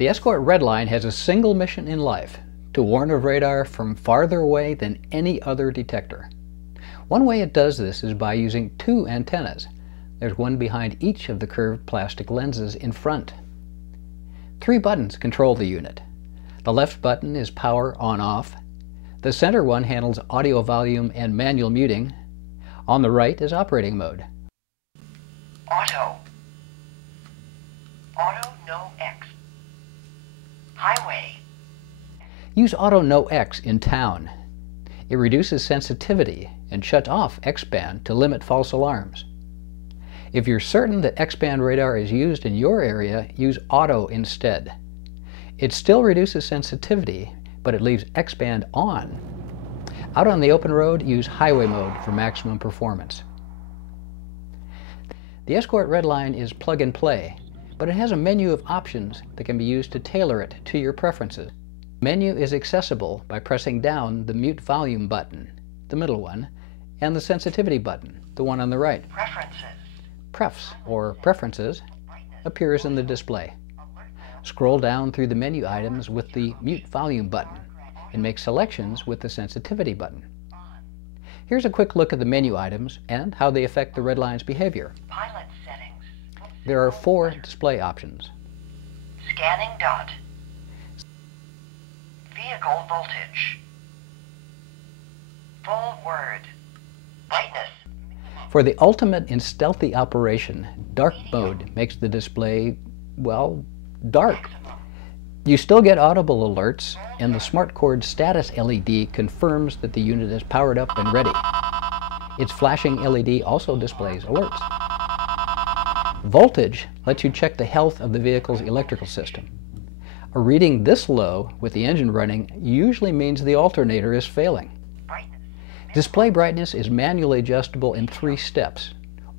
The Escort RedLine has a single mission in life: to warn of radar from farther away than any other detector. One way it does this is by using two antennas. There's one behind each of the curved plastic lenses in front. Three buttons control the unit. The left button is power on-off. The center one handles audio volume and manual muting. On the right is operating mode. Auto. Auto no X. Highway. Use Auto No X in town. It reduces sensitivity and shuts off X-band to limit false alarms. If you're certain that X-band radar is used in your area, use Auto instead. It still reduces sensitivity, but it leaves X-band on. Out on the open road, use highway mode for maximum performance. The Escort RedLine is plug and play, but it has a menu of options that can be used to tailor it to your preferences. The menu is accessible by pressing down the mute volume button, the middle one, and the sensitivity button, the one on the right. Preferences. Prefs, or Preferences, appears in the display. Scroll down through the menu items with the mute volume button and make selections with the sensitivity button. Here's a quick look at the menu items and how they affect the RedLine's behavior. Pilot settings. There are 4 display options. Scanning dot. Vehicle voltage. Full word. Brightness. For the ultimate in stealthy operation, dark mode makes the display, well, dark. You still get audible alerts, and the SmartCord status LED confirms that the unit is powered up and ready. Its flashing LED also displays alerts. Voltage lets you check the health of the vehicle's electrical system. A reading this low with the engine running usually means the alternator is failing. Display brightness is manually adjustable in 3 steps,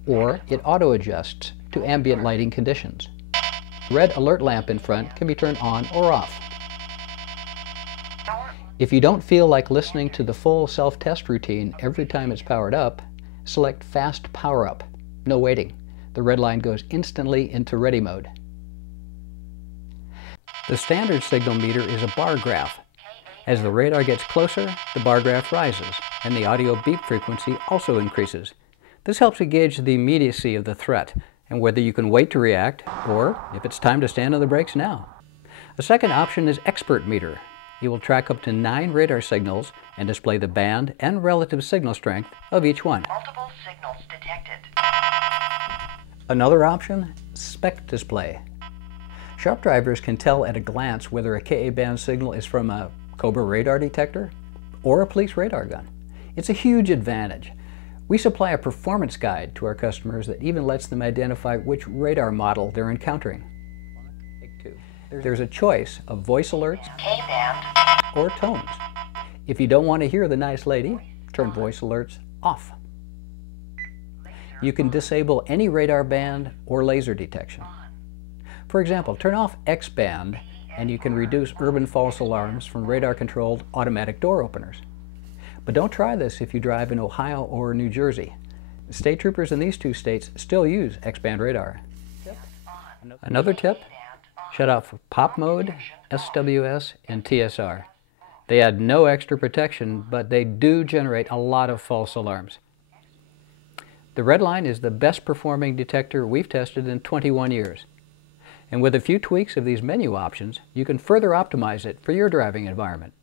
or it auto-adjusts to ambient lighting conditions. The red alert lamp in front can be turned on or off. If you don't feel like listening to the full self-test routine every time it's powered up, select Fast Power Up. No waiting. The RedLine goes instantly into ready mode. The standard signal meter is a bar graph. As the radar gets closer, the bar graph rises, and the audio beep frequency also increases. This helps you gauge the immediacy of the threat and whether you can wait to react, or if it's time to stand on the brakes now. A second option is Expert Meter. It will track up to 9 radar signals and display the band and relative signal strength of each one. Multiple signals detected. Another option, Spec Display. Sharp drivers can tell at a glance whether a Ka-band signal is from a Cobra radar detector or a police radar gun. It's a huge advantage. We supply a performance guide to our customers that even lets them identify which radar model they're encountering. There's a choice of voice alerts K-band. or tones. If you don't want to hear the nice lady, turn voice alerts off. You can disable any radar band or laser detection. For example, turn off X-band and you can reduce urban false alarms from radar-controlled automatic door openers. But don't try this if you drive in Ohio or New Jersey. State troopers in these 2 states still use X-band radar. Another tip, shut off pop mode, SWS, and TSR. They add no extra protection, but they do generate a lot of false alarms. The RedLine is the best performing detector we've tested in 21 years. And with a few tweaks of these menu options, you can further optimize it for your driving environment.